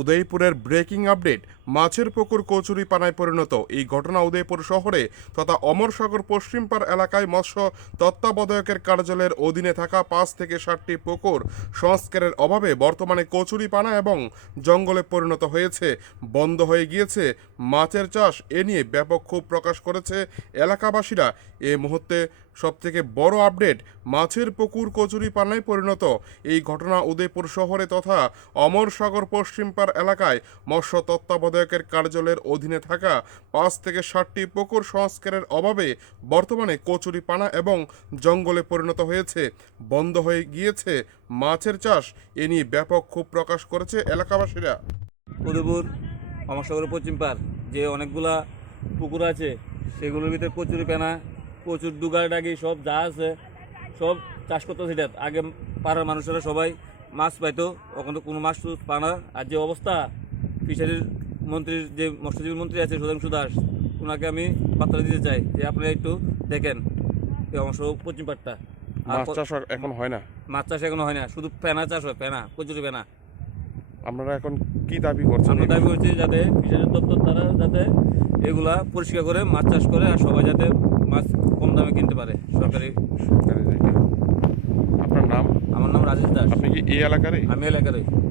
উদয়পুরের breaking update, মাছের পুকুর কচুরি পানায় পরিণত। এই ঘটনা উদয়পুর শহরে তথা অমরসাগর পশ্চিমপাড় এলাকায় মৎস্য তত্ত্বাবধায়কের কার্যালয়ের অধীনে থাকা পাঁচ থেকে ষাটটি পুকুর সংস্কারের অভাবে বর্তমানে কচুরি পানা এবং জঙ্গলে পরিণত হয়েছে। বন্ধ হয়ে গিয়েছে মাছের চাষ, এ নিয়ে ব্যাপক ক্ষোভ প্রকাশ করেছে এলাকাবাসীরা। এ মুহূর্তে সবথেকে বড় আপডেট, মাছের পুকুর কচুরি পানায় পরিণত। এই ঘটনা উদয়পুর শহরে তথা অমরসাগর পশ্চিমপাড় এলাকায় মৎস্য তত্ত্বাবধায়কের কার্যালয়ের অধীনে থাকা পাঁচ থেকে ষাটটি পুকুর সংস্কারের অভাবে বর্তমানে কচুরি পানা এবং জঙ্গলে পরিণত হয়েছে। বন্ধ হয়ে গিয়েছে মাছের চাষ। এ নিয়ে ব্যাপক ক্ষোভ প্রকাশ করেছে এলাকাবাসীরা। উদয়পুর অমরসাগর পশ্চিম পার যে অনেকগুলা পুকুর আছে, সেগুলোর ভিতরে কচুরি পেনা প্রচুর ডুগার ডাগি সব যা আছে, সব চাষ করতো সেটা আগে পাড়ার মানুষেরা সবাই মাছ পাইতো ওখানে কোনো মাছ টুছ পা না। আর যে অবস্থা ফিশারির মন্ত্রীর যে মৎস্যজীবী মন্ত্রী আছে সুধাংশু দাস ওনাকে আমি বার্তা দিতে চাই যে আপনারা একটু দেখেন এই অমরসাগর পশ্চিম পাটটা। মাছ চাষ এখন হয় না? মাছ চাষ এখনও হয় না শুধু পেনা চাষ হয় পেনা কচুরি পেনা আপনারা এখন কি দাবি করছেন আমরা দাবি করছি যাতে ফিশারি দপ্তর তারা যাতে এগুলা পরিষ্কার করে মাছ চাষ করে আর সবাই যাতে মাছ কম দামে কিনতে পারে সরকারি আপনার নাম আমার নাম রাজেশ দাস আপনি কি